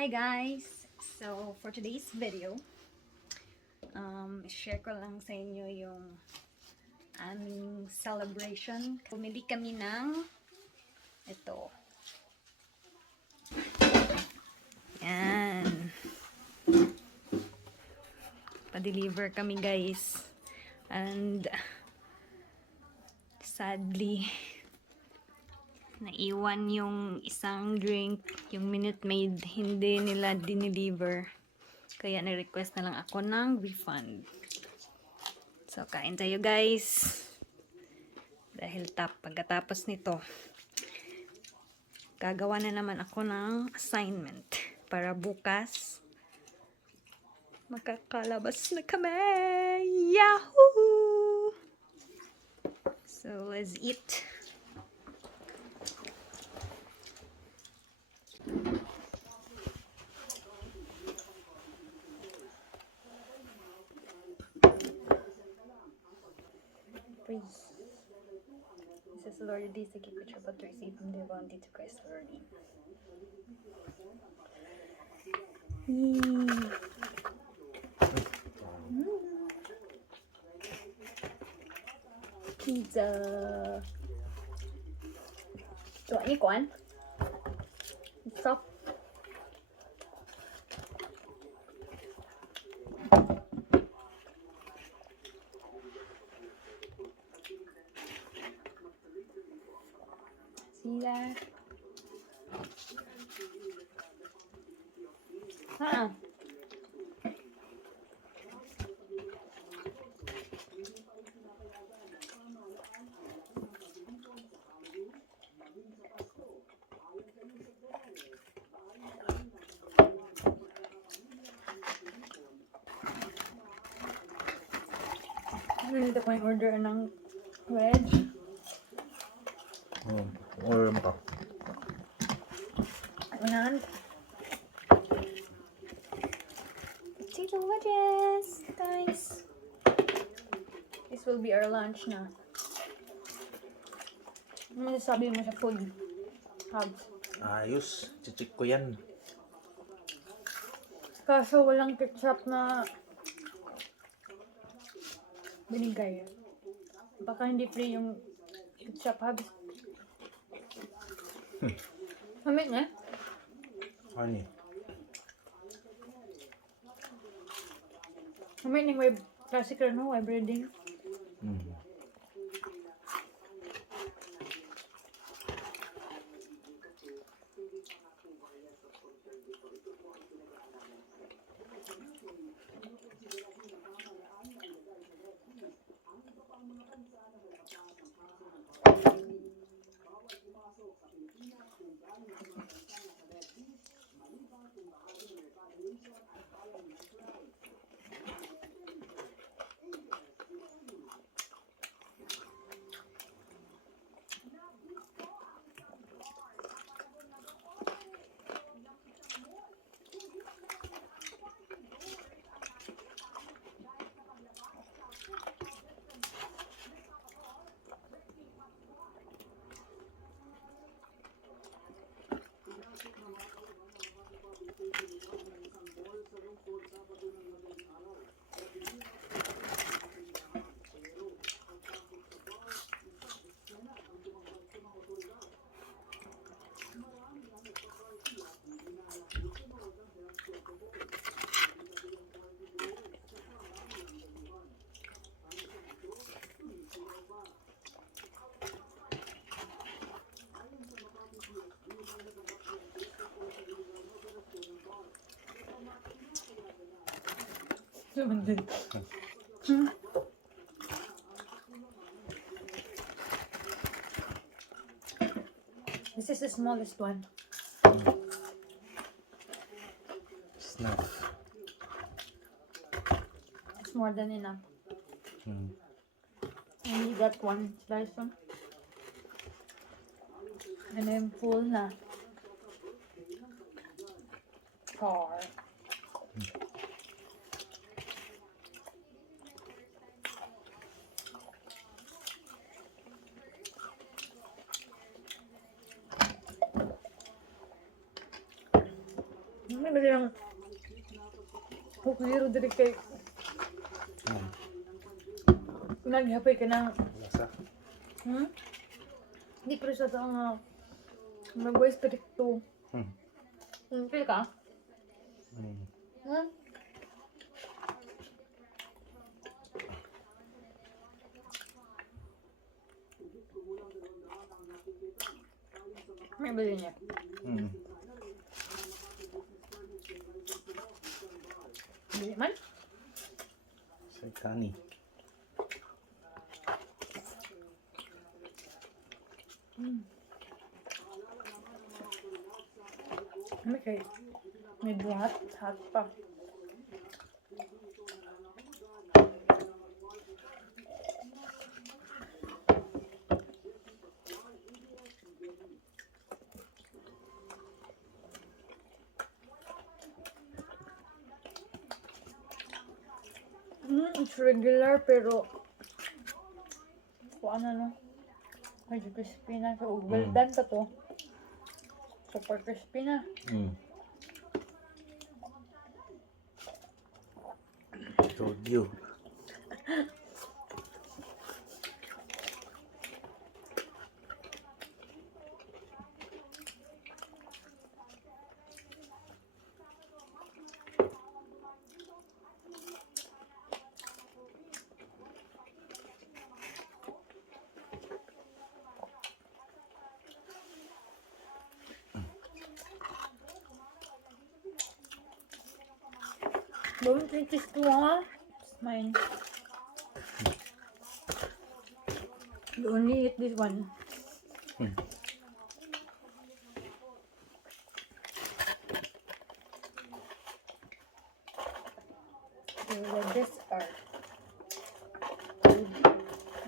Hi guys! So for today's video, share ko lang sa inyo yung aming celebration. Bumili kami ng ito. Yan. Pa-deliver kami guys. And sadly, naiwan yung isang drink, yung Minute Maid, hindi nila dineliver. Kaya na-request na lang ako ng refund. So, kain tayo guys. Dahil pagkatapos nito, gagawa na naman ako ng assignment para bukas makakalabas na kami. Yahoo! So, let's eat. Please. This is Lord D. Take a picture but receive from the bounty to Christ Lord. Pizza. Ito, ini kuan. Stop. See that? Huh? Nandito ko yung order ng wedge. Order mo ka. Unahan. Potato wedges, guys. This will be our lunch na. Ano masasabi mo sa food? Hubs. Ayos. Chichik ko yan. Kaso walang ketchup na binigay. Baka hindi free yung ketchup hubs. Hamit na? Ano Hamit na yung web classic no? Web reading. This is the smallest one. Snack. It's more than enough. Only that one slice one. And then full na. Char. Ano ba silang hukiro diri kay naghapay ka ng Lasa. Hindi pero siya ito nga mag-voice stricto. Feel ka? May bali niya. Bili man? Sa kani. Ano kay? May buhat. Hot pa. It's regular pero kung ano no. Medyo crispy na. So, well done pa to. Super crispy na. Told you. Don't think this too, huh? It's mine. You only eat this one. Okay, the this are good.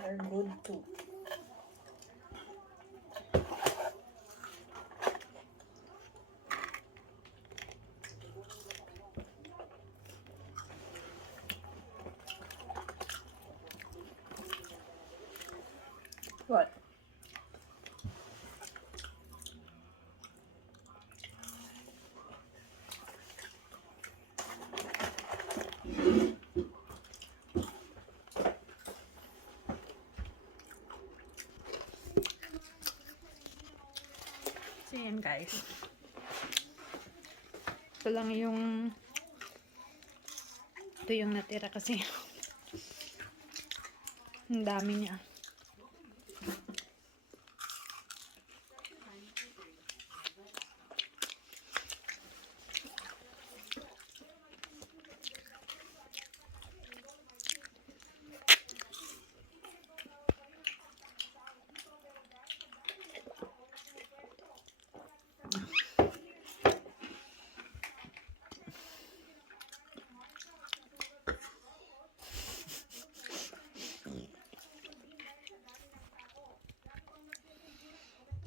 They're good too. What? So yan guys. Ito lang yung natira kasi ang dami niya.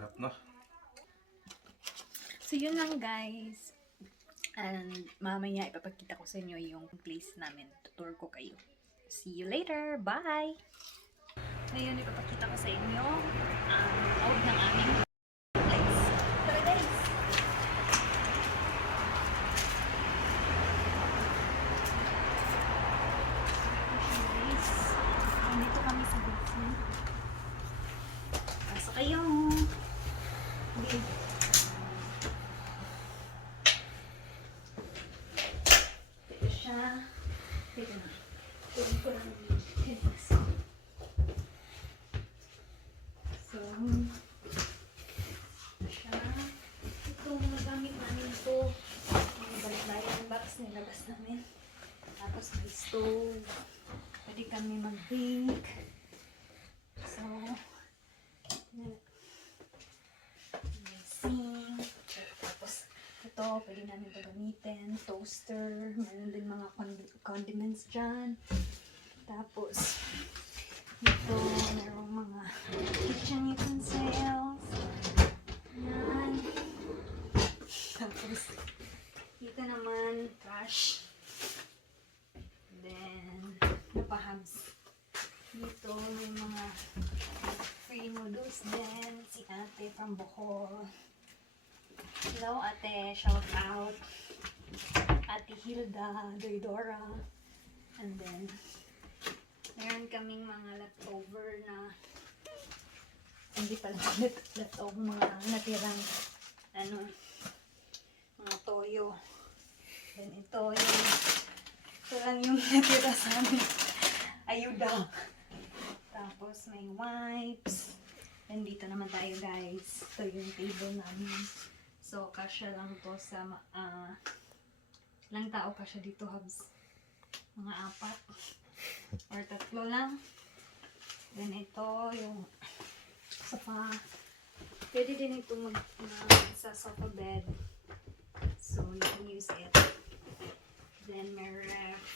Sarap na. So yun lang guys. And mamaya ipapakita ko sa inyo yung place namin. Tutur ko kayo. See you later. Bye! Ngayon ipapakita ko sa inyo ang loob ng aming place. Tara guys! Guys, nandito kami sa basement. Pasok kayo! Okay. Ito siya. Ito na. Ito ko lang dito. So, ito siya. Ito, mga gamit namin ito. Yung box nilabas namin. Tapos may stove. Pwede kami mag-bake. So, may sink. Tapos, ito, pwede namin ito gamitin. Toaster. Meron din mga condiments dyan. Tapos, ito, merong mga kitchen utensils. Yan. Tapos, dito naman, trash. Then, napahabs. Dito, may mga free noodles din. Si ate from Bohol. Hello ate, shout out. Ate Hilda, Doydora. And then, meron kaming mga leftover na hindi pala leftover, mga natirang ano, mga toyo. Then ito lang yung natira sa amin. Ayuda. Tapos may wipes. And dito naman tayo guys. Ito yung table namin. So kasya lang to sa ilang tao kasya dito, Habs? Mga 4 or 3 lang. Then ito yung sofa. Pwede din ito sa sofa bed. So you can use it. Then may ref.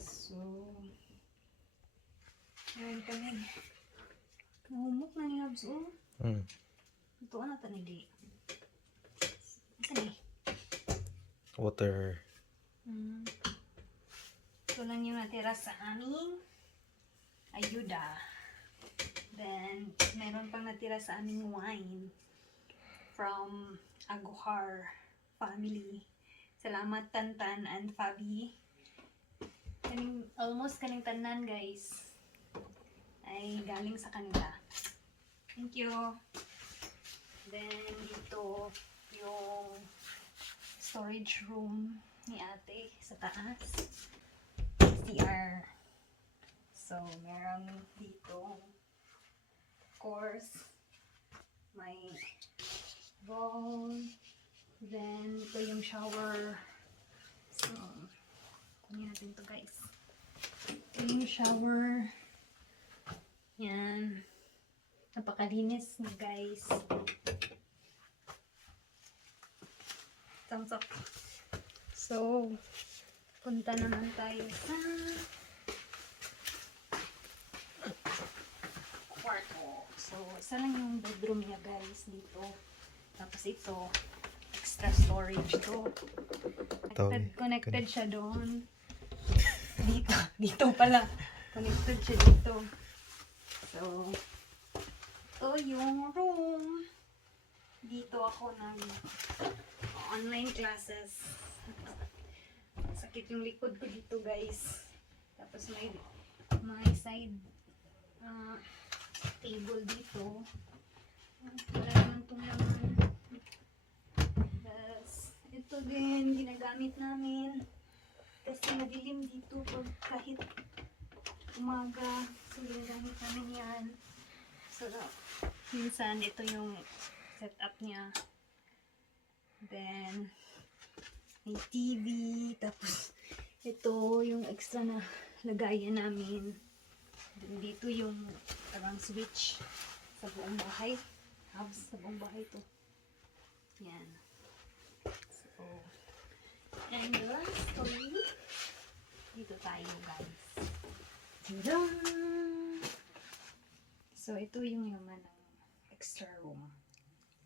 So meron kami. Mahumok na ni Habs, oh. Ito na tanili. Saan eh? Water. Ito lang yung natira sa aming ayuda. Then, meron pang natira sa aming wine from Aguhar family. Salamat Tantan and Fabi. Almost kaning tanan guys ay galing sa kanila. Thank you. Then, dito yung storage room ni ate sa taas. CR. So, meron dito, of course, may bowl. Then, ito yung shower. So, kunin natin ito guys. Ito yung shower. Yan. Napakalinis na guys. Thumbs up. So, punta naman tayo sa kwarto. So, isa lang yung bedroom niya guys dito. Tapos ito, extra storage to. Connected siya doon. Dito pala. Connected siya dito. So, ito yung room. Dito ako online classes. Sakit yung likod ko dito guys. Tapos may side table dito. Wala naman itong naman. Tapos ito din ginagamit namin. Kasi madilim dito pag kahit umaga. So ginagamit namin yan. So minsan ito yung setup niya. Then may TV. Tapos ito yung extra na lagayan namin. Then dito yung parang switch sa buong bahay. Habs sa buong bahay to. Yan. So, and lastly, dito tayo guys. Tadaan! So, ito yung naman ng extra room.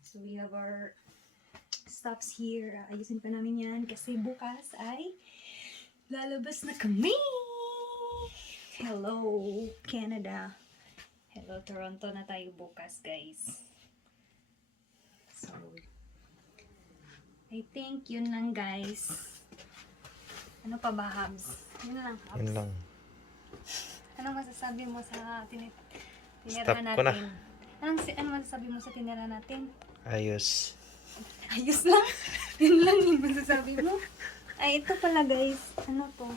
So, we have our stuffs here. Ayusin pa namin yan kasi bukas ay lalabas na kami! Hello, Canada. Hello, Toronto na tayo bukas, guys. So, I think yun lang, guys. Ano pa ba, Habs? Yun lang, Habs. Yun lang. Ano masasabi mo sa tinira Stop ko na. natin? Ano masasabi mo sa tinira natin? Ayos. Ayos lang. Yun lang yung masasabi mo. Ay, ito pala guys. Ano to?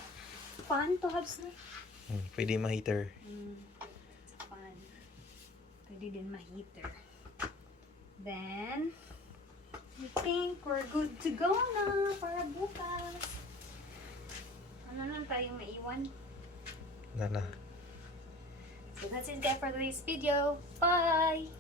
Fan to, Habs na? Pwede ma-heater. Fan. Pwede din ma-heater. Then, I think we're good to go na para bukas. Ano lang tayong maiwan? Nana. So that's it guys for today's video. Bye!